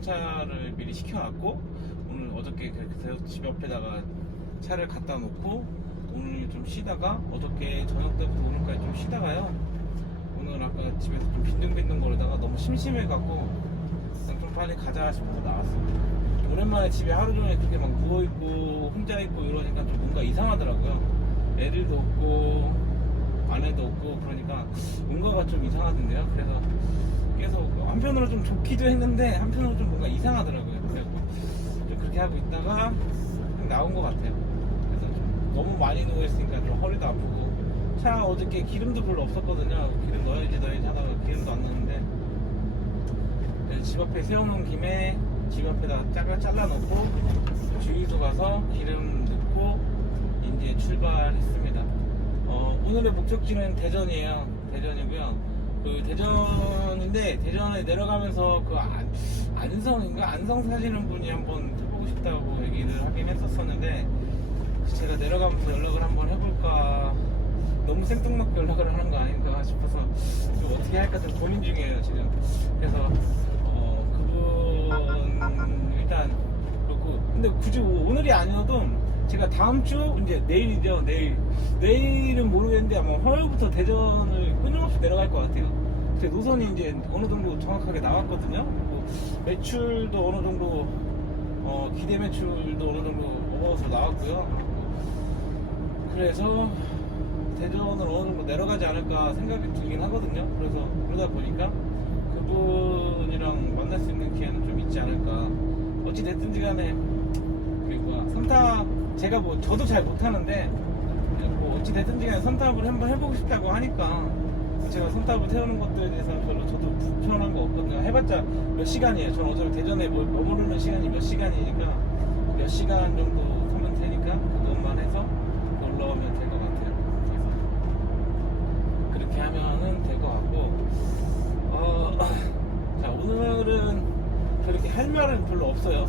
차를 미리 시켜놨고 오늘 어저께 그래서 집 옆에다가 차를 갖다 놓고 오늘 좀 쉬다가 어저께 저녁 때부터 오늘까지 좀 쉬다가요. 오늘 아까 집에서 좀 빈둥빈둥 거리다가 너무 심심해갖고 그냥 좀 빨리 가자 싶어서 나왔어요. 오랜만에 집에 하루 종일 그렇게 막 누워있고 혼자 있고 이러니까 좀 뭔가 이상하더라고요. 애들도 없고 아내도 없고 그러니까 뭔가가 좀 이상하던데요. 그래서 계속 한편으로 좀 좋기도 했는데 한편으로 좀 뭔가 이상하더라고요. 그래서 좀 그렇게 하고 있다가 나온 것 같아요. 그래서 좀 너무 많이 누워있으니까 좀 허리도 아프고 차 어저께 기름도 별로 없었거든요. 기름 넣어야지 하다가 기름도 안 넣었는데 집 앞에 세워놓은 김에 집 앞에다 잘라놓고 주유소 가서 기름 넣고 이제 출발했습니다. 오늘의 목적지는 대전이에요. 대전이고요. 그 대전인데 대전에 내려가면서 그 안성 사시는 분이 한번 해보고 싶다고 얘기를 하긴 했었었는데 제가 내려가면서 연락을 한번 해볼까 너무 생뚱맞게 연락을 하는 거 아닌가 싶어서 좀 어떻게 할까 좀 고민 중이에요 지금. 그래서 그분 일단 그렇고 근데 굳이 오늘이 아니어도 제가 다음 주 이제 내일이죠. 내일은 모르겠는데 아마 화요일부터 대전을 끊임없이 내려갈 것 같아요. 제 노선이 이제 어느 정도 정확하게 나왔거든요. 매출도 어느 정도 기대 매출도 어느 정도 어버워서 나왔고요. 그래서 대전을 어느 정도 내려가지 않을까 생각이 들긴 하거든요. 그래서 그러다 보니까 그분이랑 만날 수 있는 기회는 좀 있지 않을까. 어찌 됐든지 간에 그리고 선타 제가 뭐 저도 잘 못하는데 뭐 어찌 됐든지 간에 선탑을 한번 해보고 싶다고 하니까 제가 선탑을 태우는 것들에 대해서 별로 저도 불편한 거 없거든요. 해봤자 몇 시간이에요. 저는 어차피 대전에 머무르는 시간이 몇 시간이니까 몇 시간 정도 타면 되니까 그것만 해서 놀러 오면 될 것 같아요. 그래서 그렇게 하면은 될 것 같고 자 오늘은 그렇게 할 말은 별로 없어요.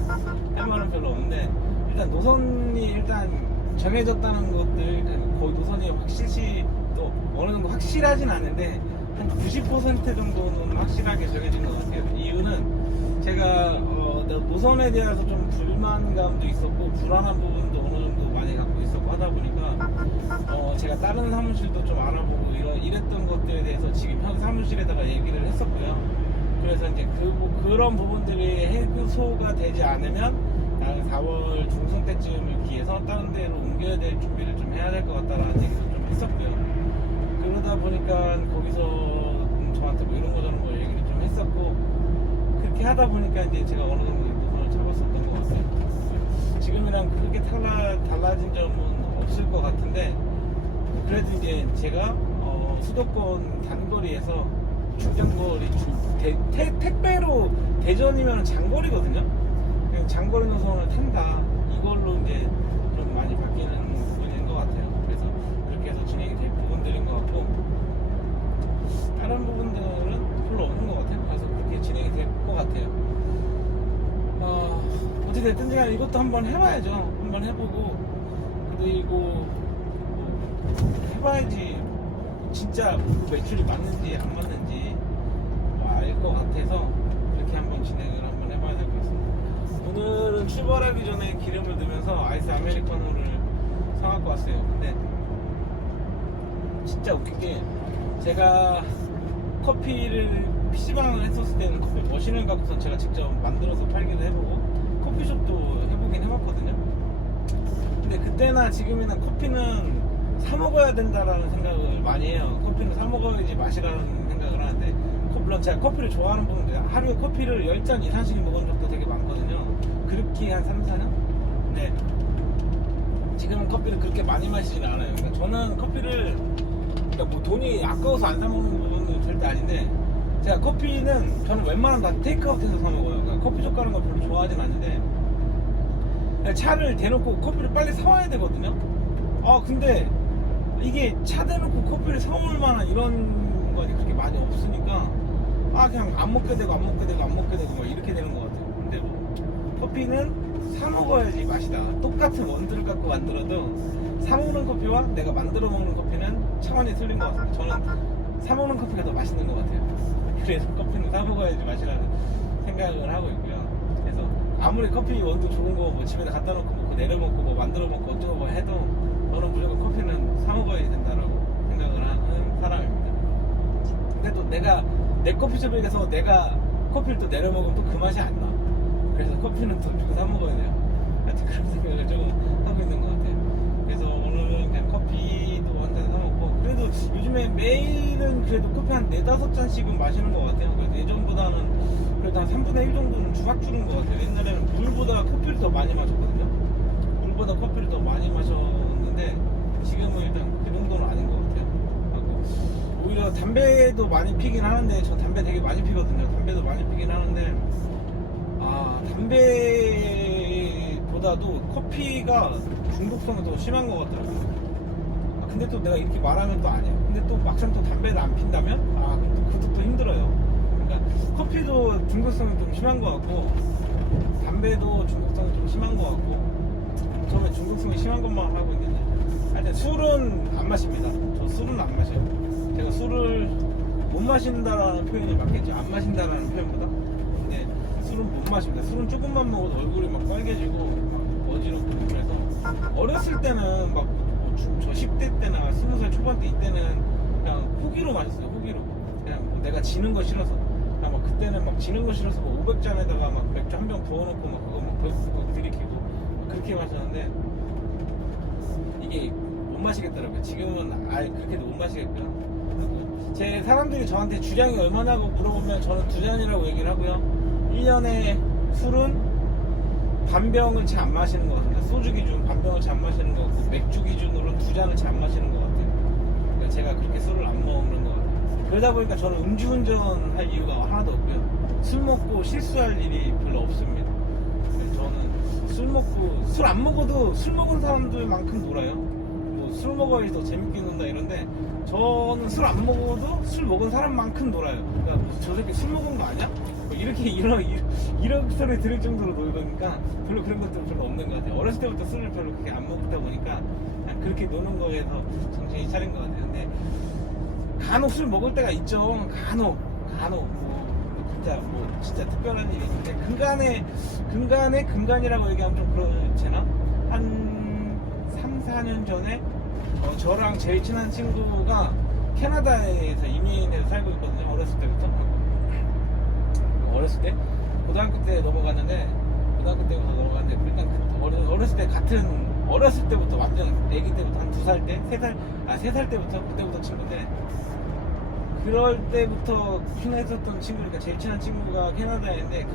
할 말은 별로 없는데 일단 노선이 일단 정해졌다는 것들 거의 노선이 확실시 또 어느 정도 확실하진 않은데 한 90% 정도는 확실하게 정해진 것 같아요. 이유는 제가 노선에 대해서 좀 불만감도 있었고 불안한 부분도 어느 정도 많이 갖고 있었고 하다 보니까 제가 다른 사무실도 좀 알아보고 이랬던 것들에 대해서 지금 현 사무실에다가 얘기를 했었고요. 그래서 이제 그런 부분들이 해소가 되지 않으면 4월 중순 때쯤을 기해서 다른 데로 옮겨야 될 준비를 좀 해야 될 것 같다라는 얘기도 좀 했었고요. 그러다 보니까 거기서 저한테 뭐 이런 거 저런 거 얘기를 좀 했었고 그렇게 하다 보니까 이제 제가 어느 정도 노선을 잡았었던 것 같아요. 지금이랑 그렇게 달라진 점은 없을 것 같은데 그래도 이제 제가 수도권 단거리에서 중장거리 택배로 대전이면 장거리거든요. 장거리 노선을 탄다 이걸로 이제 좀 많이 바뀌는 부분인 것 같아요. 그래서 그렇게 해서 진행이 될 부분들인 것 같고 다른 부분들은 별로 없는 것 같아요. 그래서 그렇게 진행이 될 것 같아요. 어찌됐든지 간에 이것도 한번 해봐야죠. 한번 해보고 그리고 해봐야지 진짜 매출이 맞는지 안 맞는지 알 것 같아서 그렇게 한번 진행을 한번 해봐야 될 것 같습니다. 오늘은 출발하기 전에 기름을 넣으면서 아이스 아메리카노를 사갖고 왔어요. 근데 진짜 웃긴 게 제가 커피를 PC방을 했었을 때는 커피 머신을 갖고서 제가 직접 만들어서 팔기도 해보고 커피숍도 해보긴 해봤거든요. 근데 그때나 지금이나 커피는 사 먹어야 된다라는 생각을 많이 해요. 커피는 사 먹어야지 맛이라는 생각을 하는데 물론 제가 커피를 좋아하는 분인데 하루에 커피를 10잔 이상씩 먹은 적도 되게 많거든요. 그렇게 한 3, 4년? 근데 지금은 커피를 그렇게 많이 마시진 않아요. 그러니까 저는 커피를 그러니까 뭐 돈이 아까워서 안 사 먹는 부분은 절대 아닌데 제가 커피는 저는 웬만하면 다 테이크아웃해서 사 먹어요. 그러니까 커피숍 가는 거 별로 좋아하진 않는데 그냥 차를 대놓고 커피를 빨리 사와야 되거든요. 근데 이게 차 대놓고 커피를 사올 만한 이런 거니 그렇게 많이 없으니까 그냥 안 먹게 되고 막 이렇게 되는 것 같아요. 근데 뭐 커피는 사 먹어야지 맛이다. 똑같은 원두를 갖고 만들어도 사 먹는 커피와 내가 만들어 먹는 커피는 차원이 틀린 것 같습니다. 저는 사 먹는 커피가 더 맛있는 것 같아요. 그래서 커피는 사 먹어야지 맛이라는 생각을 하고 있고요. 아무리 커피 원두 좋은 거 뭐 집에다 갖다 놓고 먹고 내려 먹고 뭐 만들어 먹고 어쩌고 뭐 해도 저는 무조건 커피는 사 먹어야 된다라고 생각을 하는 사람입니다. 근데 또 내가 내 커피숍에 가서 내가 커피를 또 내려 먹으면 또 그 맛이 안 나. 그래서 커피는 돈 주고 사 먹어야 돼요. 하여튼 그런 생각을 조금 하고 있는 것 같아요. 그래서 오늘은 그냥 커피도 한 잔 사 먹고, 그래도 요즘에 매일은 그래도 커피 한 4-5잔씩은 마시는 것 같아요. 그래서 예전보다는 그래도 한 3분의 1 정도는 주박 줄은 것 같아요. 옛날에는 물보다 커피를 더 많이 마셨거든요. 물보다 커피를 더 많이 마셨는데 지금은 일단 그 정도는 아닌 것 같아요. 하고 오히려 담배도 많이 피긴 하는데, 저 담배 되게 많이 피거든요. 담배도 많이 피긴 하는데 담배보다도 커피가 중독성이 더 심한 것 같더라고요. 근데 또 내가 이렇게 말하면 또 아니야. 근데 또 막상 또 담배를 안 핀다면 그것도 또 힘들어요. 그러니까 커피도 중독성이 좀 심한 것 같고 담배도 중독성이 좀 심한 것 같고, 저는 중독성이 심한 것만 하고 있는데, 하여튼 술은 안 마십니다. 저 술은 안 마셔요. 제가 술을 못 마신다라는 표현이 맞겠죠. 안 마신다라는 표현보다. 근데 술은 못 마십니다. 술은 조금만 먹어도 얼굴이 막 빨개지고 막 어지럽고 그래서 어렸을 때는 막 저 10대 때나 20살 초반 때 이때는 그냥 후기로 마셨어요. 후기로. 그냥 뭐 내가 지는 거 싫어서. 그냥 막 그때는 막 지는 거 싫어서 뭐 500잔에다가 막 맥주 한 병 부어놓고 막 그거 막 벽 들이키고 그렇게 마셨는데 이게 못 마시겠더라고요. 지금은 아예 그렇게도 못 마시겠고요. 제 사람들이 저한테 주량이 얼마냐고 물어보면 저는 2잔이라고 얘기를 하고요. 1년에 술은 반병을 채 안 마시는 것 같습니다. 소주 기준 반병을 채 안 마시는 것 같고, 맥주 기준으로 2잔을 채 안 마시는 것 같아요. 그러니까 제가 그렇게 술을 안 먹는 것 같아요. 그러다 보니까 저는 음주운전 할 이유가 하나도 없고요. 술 먹고 실수할 일이 별로 없습니다. 저는 술 먹고, 술 안 먹어도 술 먹은 사람들만큼 놀아요. 뭐 술 먹어야지 더 재밌게 논다 이런데, 저는 술 안 먹어도 술 먹은 사람만큼 놀아요. 그러니까 저 새끼 술 먹은 거 아니야? 뭐 이렇게 이런 소리 들을 정도로 놀니까 별로 그런 것도 별로 없는 것 같아요. 어렸을 때부터 술을 별로 그렇게 안 먹다 보니까 그냥 그렇게 노는 거에서 정신이 차린 것 같아요. 근데 간혹 술 먹을 때가 있죠. 간혹 진짜 특별한 일이 있는데, 근간이라고 얘기하면 좀 그렇잖아. 한 3-4년 전에 저랑 제일 친한 친구가 캐나다에서 이민해서 살고 있거든요. 어렸을 때부터. 어렸을 때 고등학교 때 넘어갔는데, 일단 어렸을 때 어렸을 때부터 완전 애기 때부터 한 2살 때, 3살 때부터 그때부터 친구인데, 그럴 때부터 친했었던 친구니까 제일 친한 친구가 캐나다인데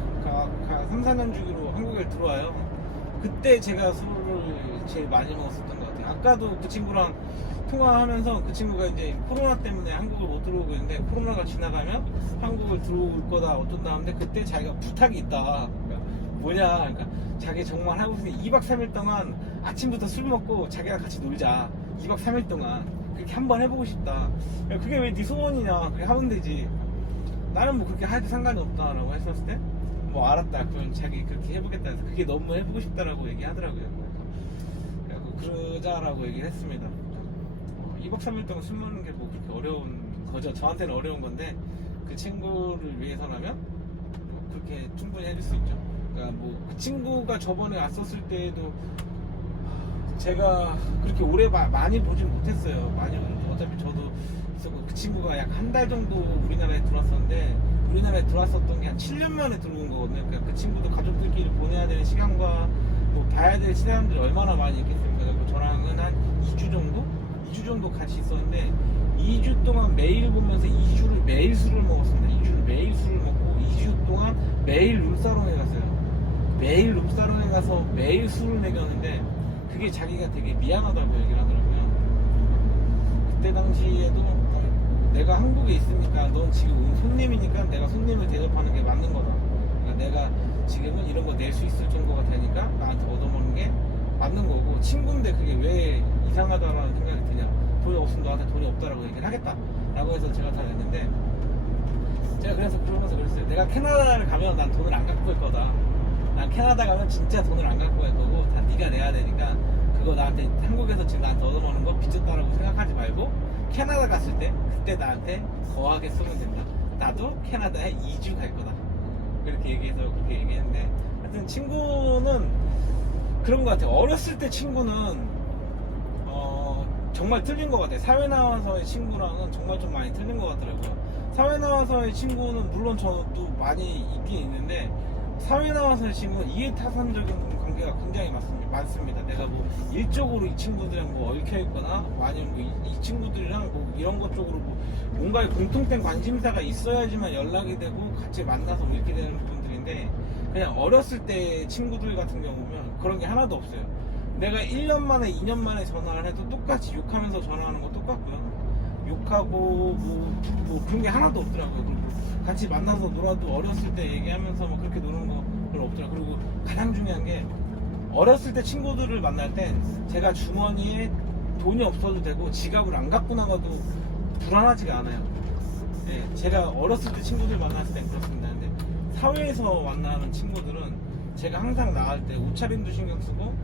3-4년 주기로 한국에 들어와요. 그때 제가 술을 제일 많이 먹었었던 것 같아요. 아까도 그 친구랑 통화하면서 그 친구가 이제 코로나 때문에 한국을 못 들어오고 있는데, 코로나가 지나가면 한국을 들어올 거다 어쩐다 하는데, 그때 자기가 부탁이 있다. 그러니까 뭐냐, 그러니까 자기 정말 하고 있으니 2박 3일 동안 아침부터 술 먹고 자기랑 같이 놀자. 2박 3일 동안 그렇게 한번 해보고 싶다. 그게 왜 네 소원이냐, 그렇게 하면 되지. 나는 뭐 그렇게 해도 상관이 없다라고 했었을 때, 뭐 알았다, 그럼 자기 그렇게 해보겠다 해서 그게 너무 해보고 싶다라고 얘기하더라고요. 그래서 그러자라고 얘기를 했습니다. 2박 3일 동안 술 먹는 게 뭐 그렇게 어려운 거죠. 저한테는 어려운 건데, 그 친구를 위해서라면 그렇게 충분히 해줄 수 있죠. 그러니까 뭐 그 친구가 저번에 왔었을 때에도 제가 그렇게 오래 많이 보진 못했어요. 어차피 저도 있었고, 그 친구가 약 한 달 정도 우리나라에 들어왔었는데, 우리나라에 들어왔었던 게 한 7년 만에 들어온 거거든요. 그러니까 그 친구도 가족들끼리 보내야 되는 시간과 뭐 봐야 될 사람들이 얼마나 많이 있겠습니까. 그리고 저랑은 한 2주 정도 같이 있었는데, 2주 동안 매일 보면서 2주를 매일 술을 먹었습니다. 2주를 매일 술을 먹고 2주 동안 매일 룸사롱에 갔어요. 매일 룸사롱에 가서 매일 술을 먹였는데, 그게 자기가 되게 미안하다고 얘기를 하더라고요. 그때 당시에도 내가 한국에 있으니까 넌 지금 손님이니까 내가 손님을 대접하는 게 맞는 거다. 그러니까 내가 지금은 이런 거 낼 수 있을 정도가 되니까 나한테 얻어먹는 게 맞는 거고, 친구인데 그게 왜 이상하다라는 생각이 드냐. 돈이 없으면 너한테 돈이 없다라고 얘기를 하겠다 라고 해서 제가 다 냈는데, 제가 그래서 그러면서 그랬어요. 내가 캐나다를 가면 난 돈을 안 갖고 올 거다. 난 캐나다 가면 진짜 돈을 안 갖고 갈 거고, 다 네가 내야 되니까 그거 나한테 한국에서 지금 나한테 얻어먹는 거 빚졌다라고 생각하지 말고, 캐나다 갔을 때 그때 나한테 거하게 쓰면 된다. 나도 캐나다에 2주 갈 거다. 그렇게 얘기해서 그렇게 얘기했는데, 하여튼 친구는 그런 것 같아요. 어렸을 때 친구는 정말 틀린 것 같아요. 사회 나와서의 친구랑은 정말 좀 많이 틀린 것 같더라고요. 사회 나와서의 친구는 물론 저도 많이 있긴 있는데, 사회 나와서의 친구는 이해타산적인 관계가 굉장히 많습니다. 내가 뭐 일적으로 이 친구들이랑 뭐 얽혀있거나 아니면 뭐 이 친구들이랑 뭐 이런 것 쪽으로 뭐 뭔가의 공통된 관심사가 있어야지만 연락이 되고 같이 만나서 뭐 이렇게 되는 부분들인데, 그냥 어렸을 때 친구들 같은 경우는 그런 게 하나도 없어요. 내가 1년 만에 2년 만에 전화를 해도 똑같이 욕하면서 전화하는 거 똑같고요. 욕하고 뭐 그런 게 하나도 없더라고요. 그리고 같이 만나서 놀아도 어렸을 때 얘기하면서 뭐 그렇게 노는 거 별로 없더라고요. 그리고 가장 중요한 게, 어렸을 때 친구들을 만날 땐 제가 주머니에 돈이 없어도 되고 지갑을 안 갖고 나가도 불안하지가 않아요. 네, 제가 어렸을 때 친구들 만났을 땐 그렇습니다. 근데 사회에서 만나는 친구들은 제가 항상 나갈 때 옷차림도 신경 쓰고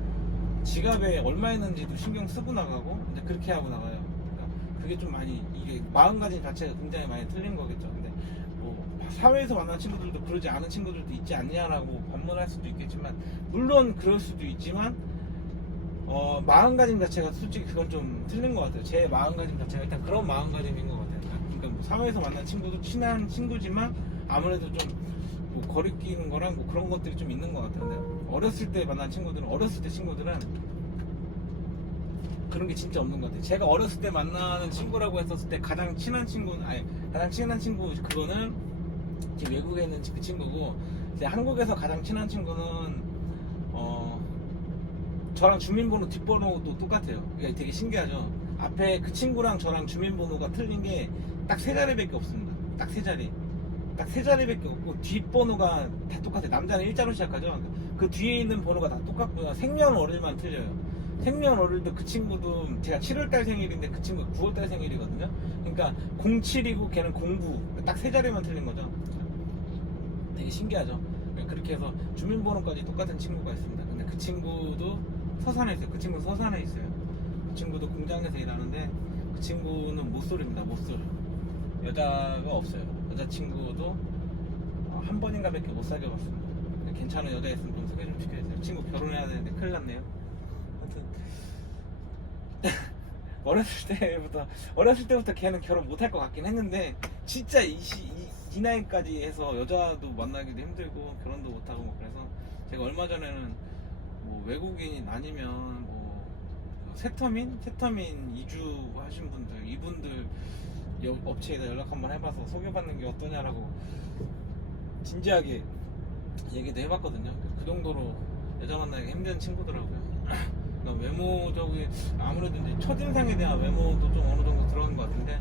지갑에 얼마 있는지도 신경 쓰고 나가고 이제 그렇게 하고 나가요. 그러니까 그게 좀 많이, 이게 마음가짐 자체가 굉장히 많이 틀린 거겠죠. 근데 뭐 사회에서 만난 친구들도 그러지 않은 친구들도 있지 않냐라고 반문할 수도 있겠지만, 물론 그럴 수도 있지만 마음가짐 자체가 솔직히 그건 좀 틀린 것 같아요. 제 마음가짐 자체가 일단 그런 마음가짐인 것 같아요. 그러니까 뭐 사회에서 만난 친구도 친한 친구지만 아무래도 좀 뭐 거리끼는 거랑 뭐 그런 것들이 좀 있는 것 같아요. 근데 어렸을 때 만난 친구들은, 어렸을 때 친구들은 그런 게 진짜 없는 것 같아요. 제가 어렸을 때 만나는 친구라고 했었을 때 가장 친한 친구는, 가장 친한 친구 그거는 지금 외국에 있는 그 친구고, 이제 한국에서 가장 친한 친구는 저랑 주민번호 뒷번호도 똑같아요. 그러니까 되게 신기하죠. 앞에 그 친구랑 저랑 주민번호가 틀린 게 딱 세 자리밖에 없습니다. 딱 세 자리. 딱 세 자리밖에 없고 뒷번호가 다 똑같아요. 남자는 일자로 시작하죠. 그 뒤에 있는 번호가 다 똑같고요. 생년월일만 틀려요. 생년월일도 그 친구도 제가 7월달 생일인데 그 친구가 9월달 생일이거든요. 그러니까 07이고 걔는 09. 딱 세 자리만 틀린 거죠. 되게 신기하죠. 그렇게 해서 주민번호까지 똑같은 친구가 있습니다. 근데 그 친구도 서산에 있어요. 그 친구는 서산에 있어요. 그 친구도 공장에서 일하는데 그 친구는 모쏠입니다. 모쏠. 여자가 없어요. 여자친구도 한 번인가 밖에 못 사귀어봤습니다. 괜찮은 여자 있으면 좀 소개 좀 시켜주세요. 그 친구 결혼해야 되는데 큰일 났네요. 아무튼 어렸을 때부터 걔는 결혼 못할 것 같긴 했는데, 진짜 이 나이까지 해서 여자도 만나기도 힘들고 결혼도 못하고 뭐 그래서, 제가 얼마 전에는 뭐 외국인 아니면 뭐 세터민 이주하신 분들, 이분들 업체에다 연락 한번 해봐서 소개받는 게 어떠냐라고 진지하게 얘기도 해봤거든요. 그 정도로 여자 만나기 힘든 친구더라고요. 그러니까 외모적인, 아무래도 이제 첫인상에 대한 외모도 좀 어느 정도 들어간 것 같은데,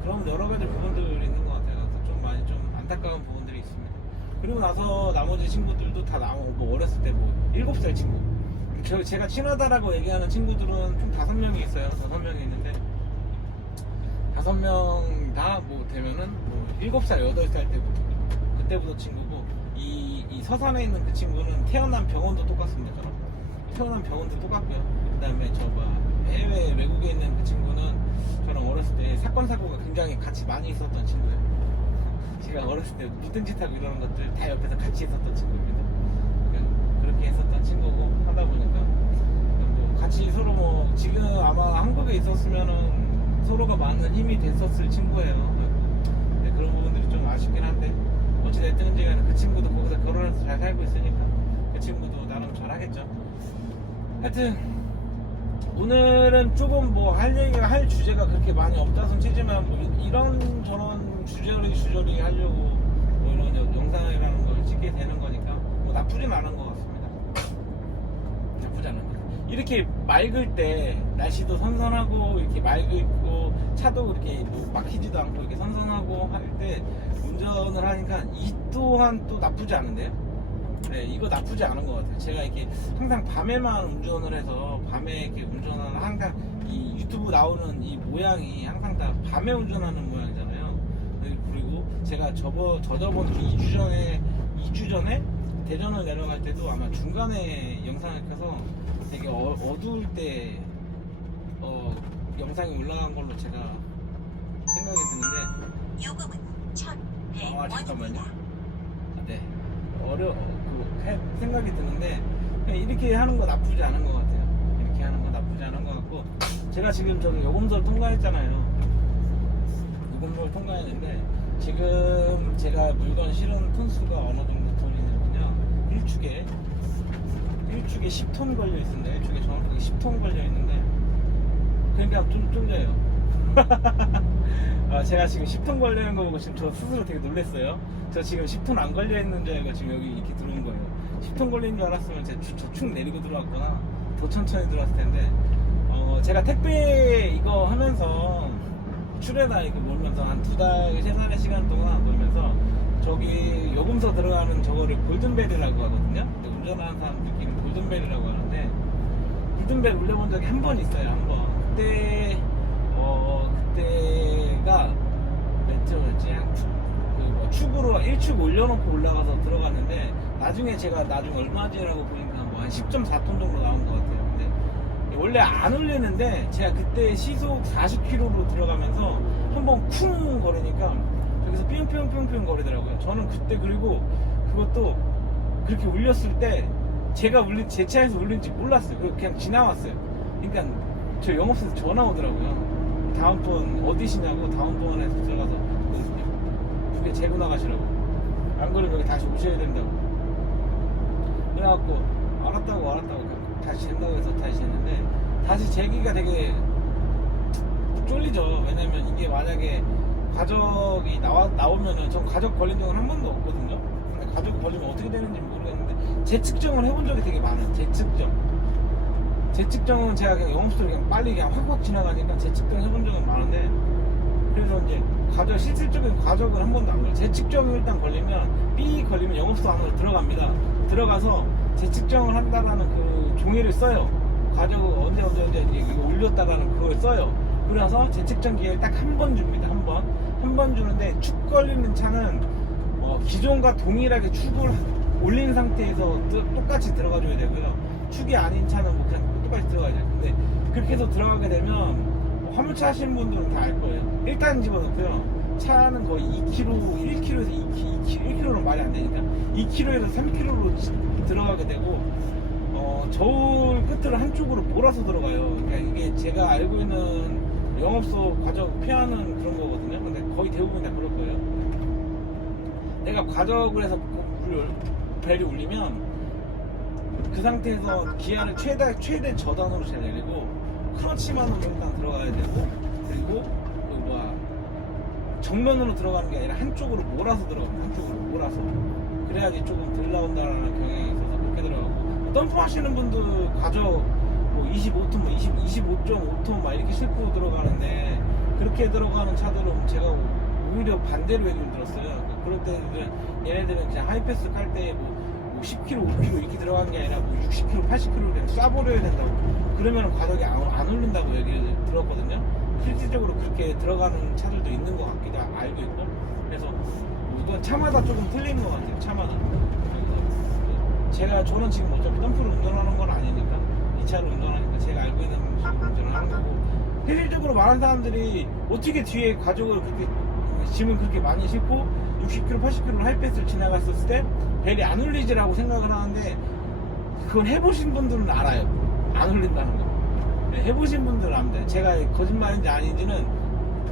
그런 여러 가지 부분들이 있는 것 같아요. 그래서 좀 많이 좀 안타까운 부분들이 있습니다. 그리고 나서 나머지 친구들도 다 뭐 어렸을 때 뭐 7살 친구, 제가 친하다라고 얘기하는 친구들은 총 5명이 있어요. 5명이 있는데 5명 다 뭐 되면은 뭐 7살, 8살 그때부터 친구고, 이 서산에 있는 그 친구는 태어난 병원도 똑같습니다. 저랑 태어난 병원도 똑같고요. 그 다음에 해외 외국에 있는 그 친구는 저랑 어렸을 때 사건 사고가 굉장히 같이 많이 있었던 친구예요. 제가 어렸을 때 무슨 짓 하고 이러는 것들 다 옆에서 같이 있었던 친구입니다. 그렇게 했었던 친구고, 하다 보니까 뭐 같이 서로 뭐 지금 아마 한국에 있었으면은 서로가 많은 힘이 됐었을 친구예요. 네, 그런 부분들이 좀 아쉽긴 한데, 어찌됐든 그 친구도 거기서 결혼해서 잘 살고 있으니까 그 친구도 나름 잘하겠죠. 하여튼 오늘은 조금 뭐 할 주제가 그렇게 많이 없다손 치지만, 뭐 이런 저런 주저리 하려고 뭐 이런 영상이라는 걸 찍게 되는 거니까 뭐 나쁘진 않은 것 같습니다. 나쁘지 않은 것 같아요. 이렇게 맑을 때, 날씨도 선선하고 이렇게 맑고 차도 이렇게 뭐 막히지도 않고 이렇게 선선하고 할 때 운전을 하니까 이 또한 또 나쁘지 않은데요. 네, 이거 나쁘지 않은 것 같아요. 제가 이렇게 항상 밤에만 운전을 해서, 밤에 이렇게 운전하는, 항상 이 유튜브 나오는 이 모양이 항상 다 밤에 운전하는 모양이잖아요. 그리고 제가 저저번 2주 전에 대전을 내려갈 때도 아마 중간에 영상을 켜서 되게 어두울 때 영상이 올라간 걸로 제가 생각이 드는데, 요금은 1,100원입니다. 잠깐만요. 네. 생각이 드는데 그냥 이렇게 하는 거 나쁘지 않은 것 같아요. 이렇게 하는 거 나쁘지 않은 것 같고 제가 지금 저기 요금소를 통과했잖아요. 요금소를 통과했는데 지금 제가 물건 실은 톤수가 어느 정도 톤이냐면요 1축에 10톤 걸려 있습니다. 1축에 정확하게 10톤 걸려 있는데 그러니까 좀 쫄려요. 제가 지금 10톤 걸리는 거 보고 지금 저 스스로 되게 놀랐어요. 저 지금 10톤 안 걸려 있는 줄 알고 지금 여기 이렇게 들어온 거예요. 10톤 걸린 줄 알았으면 제가 저축 내리고 들어왔거나 더 천천히 들어왔을 텐데 제가 택배 이거 하면서 출애다 이거 몰면서 한 2달, 3달의 시간 동안 몰면서 저기 요금소 들어가는 저거를 골든벨이라고 하거든요. 운전하는 사람들끼리 골든벨이라고 하는데 골든벨 울려본 적이 한 번 있어요. 한 번. 그때가 몇 초였지? 축으로 1축 올려놓고 올라가서 들어갔는데 나중에 얼마 지라고 보니까 뭐 한 10.4톤 정도 나온 것 같아요. 근데 원래 안 올리는데 제가 그때 시속 40km로 들어가면서 한번 쿵 거리니까 여기서 뿅뿅뿅뿅 거리더라고요. 저는 그때 그리고 그것도 그렇게 울렸을 때 제가 제 차에서 울린지 몰랐어요. 그냥 지나왔어요. 그러니까 저 영업소에서 전화 오더라고요. 다음번 어디시냐고 다음번에서 들어가서 그게 재고 나가시라고. 안 그러면 여기 다시 오셔야 된다고. 그래갖고 알았다고 다시 된다고 해서 다시 했는데 다시 재기가 되게 쫄리죠. 왜냐면 이게 만약에 과적이 나오면은 전 과적 걸린 적은 한 번도 없거든요. 근데 과적 걸리면 어떻게 되는지 모르겠는데 재측정을 해본 적이 되게 많아요. 재측정은 제가 그냥 영업소를 그냥 빨리 그냥 확 지나가니까 재측정 해본 적은 많은데 그래서 이제 실질적인 과적은 한 번도 안 걸려요. 재측정이 일단 걸리면 영업소 안으로 들어갑니다. 들어가서 재측정을 한다라는 그 종이를 써요. 과적을 언제 이거 올렸다라는 그걸 써요. 그래서 재측정 기회를 딱 한 번 줍니다. 한 번 주는데 축 걸리는 차는 기존과 동일하게 축을 올린 상태에서 똑같이 들어가줘야 되고요. 축이 아닌 차는 뭐 그냥 똑같이 들어가야 돼요. 근데 그렇게 해서 들어가게 되면 화물차 하시는 분들은 다 알 거예요. 1단 집어넣고요. 차는 거의 1km에서 1km는 말이 안 되니까 2km에서 3km로 들어가게 되고 저울 끝을 한쪽으로 몰아서 들어가요. 그러니까 이게 제가 알고 있는 영업소 과적 피하는 그런 거거든요. 근데 거의 대부분 다 그럴 거예요. 내가 과적을 해서 벨이 울리면 그 상태에서 기아를 최대 저단으로 잘 내리고 크러치만으로 일단 들어가야 되고 그리고 정면으로 들어가는 게 아니라 한쪽으로 몰아서 들어갑니다. 한쪽으로 몰아서 그래야지 조금 덜 나온다는 경향이 있어서 그렇게 들어가고 덤프 하시는 분들 과적 뭐 25톤, 25.5톤 막 이렇게 싣고 들어가는데 그렇게 들어가는 차들은 제가 오히려 반대로 얘기를 들었어요. 그러니까 그럴 때는 얘네들은 그냥 하이패스 깔 때 뭐 10km, 5km 이렇게 들어가는 게 아니라 뭐 60km, 80km를 그냥 쏴버려야 된다고. 그러면 과적이 안 올린다고 얘기를 들었거든요. 실질적으로 그렇게 들어가는 차들도 있는 것 같기도 알고 있고. 그래서 이건 차마다 조금 틀린 것 같아요. 차마다. 저는 지금 어차피 덤프를 운전하는 건 아니니까 이 차를 운전하니까 제가 알고 있는 방식으로 운전을 하는 거고. 실질적으로 많은 사람들이 어떻게 뒤에 과적을 그렇게 짐을 그렇게 많이 싣고 60km, 80km 하이패스를 지나갔을 때 벨이 안 울리지라고 생각을 하는데 그걸 해보신 분들은 알아요. 안 울린다는 거. 해보신 분들은 압니다. 제가 거짓말인지 아닌지는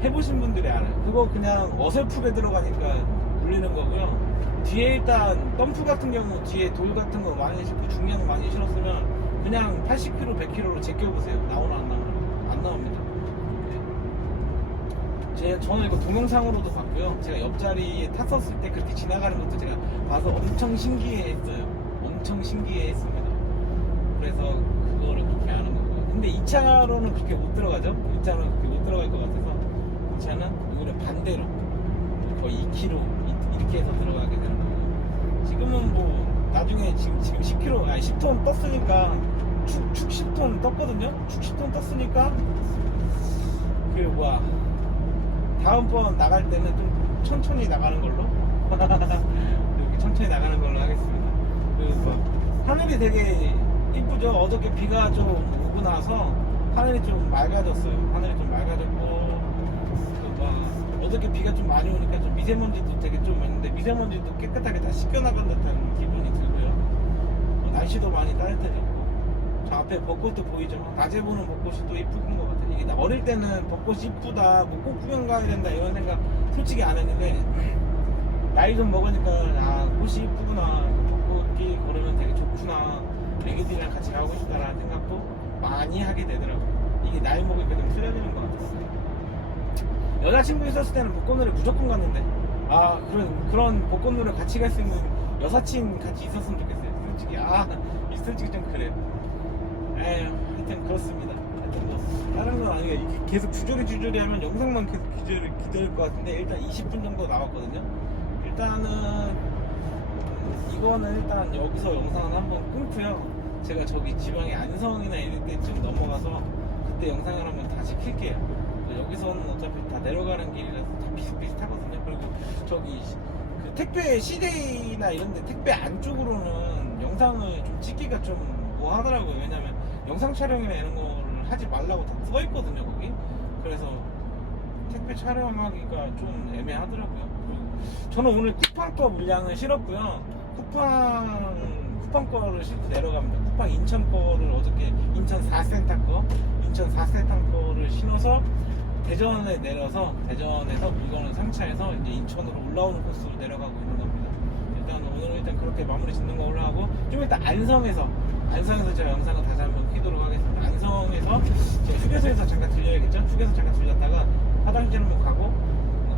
해보신 분들이 알아요. 그거 그냥 어설프게 들어가니까 울리는 거고요. 뒤에 일단 덤프 같은 경우 뒤에 돌 같은 거 많이 싣고 중량 많이 실었으면 그냥 80km, 100km로 제껴보세요. 나오나 안 나오나. 안 나옵니다. 저는 이거 동영상으로도 봤고요. 제가 옆자리에 탔었을 때 그렇게 지나가는 것도 제가 봐서 엄청 신기해했어요. 엄청 신기해했습니다. 그래서 그거를 그렇게 하는 거고요. 근데 2차로는 그렇게 못 들어가죠? 2차로는 그렇게 못 들어갈 것 같아서 2차는 오히려 반대로 거의 2km 이렇게 해서 들어가게 되는 거고 지금은 뭐 나중에 지금 10km, 아니 10톤 떴으니까 축 10톤 떴거든요? 축 10톤 떴으니까 다음번 나갈 때는 좀 천천히 나가는 걸로 이렇게 천천히 나가는 걸로 하겠습니다. 하늘이 되게 이쁘죠? 어저께 비가 좀 오고 나서 하늘이 좀 맑아졌어요. 하늘이 좀 맑아졌고 어저께 비가 좀 많이 오니까 좀 미세먼지도 되게 좀 있는데 미세먼지도 깨끗하게 다 씻겨나간 듯한 기분이 들고요. 날씨도 많이 따뜻해졌고 저 앞에 벚꽃도 보이죠. 낮에 보는 벚꽃이 또 이쁜 것 같아요. 이게 나 어릴 때는 벚꽃이 이쁘다, 뭐 꼭 구경 가야 된다 이런 생각 솔직히 안 했는데 나이 좀 먹으니까 아 꽃이 이쁘구나, 벚꽃길 걸으면 되게 좋구나, 애기들이랑 같이 가고 싶다라는 생각도 많이 하게 되더라고요. 이게 나이 먹으니까 좀 틀려지는 것 같아요. 여자친구 있었을 때는 벚꽃놀이 무조건 갔는데 아 그런 벚꽃놀이 같이 갈 수 있는 여사친 같이 있었으면 좋겠어요. 솔직히 좀 그래요. 에휴, 하여튼 그렇습니다. 하여튼 뭐 다른 건 아니에요. 이게 계속 주저리 하면 영상만 계속 기다릴 것 같은데 일단 20분 정도 나왔거든요. 일단은 이거는 일단 여기서 영상을 한번 끊고요. 제가 저기 지방의 안성이나 이럴 때쯤 넘어가서 그때 영상을 한번 다시 킬게요. 여기서는 어차피 다 내려가는 길이라서 다 비슷비슷하거든요. 그리고 저기 그 택배 CJ나 이런데 택배 안쪽으로는 영상을 좀 찍기가 좀 뭐 하더라고요. 왜냐면 영상 촬영이나 이런 거를 하지 말라고 다 써있거든요 거기. 그래서 택배 촬영하기가 좀 애매하더라고요. 그리고 저는 오늘 쿠팡 거 물량을 실었고요. 쿠팡 거를 싣고 내려갑니다. 쿠팡 인천 거를 어저께 인천 4센터 거를 신어서 대전에 내려서 대전에서 물건을 상차해서 이제 인천으로 올라오는 코스로 내려가고 있는 겁니다. 오늘은 일단 그렇게 마무리 짓는 거 올라가고 좀 이따 안성에서 제가 영상을 다시 한번 키도록 하겠습니다. 안성에서 제가 휴게소에서 잠깐 들려야겠죠? 휴게소 잠깐 들렸다가 화장실 한번 가고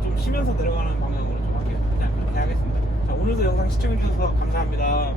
좀 쉬면서 내려가는 방향으로 좀 그냥 그렇게 하겠습니다. 자, 오늘도 영상 시청해주셔서 감사합니다.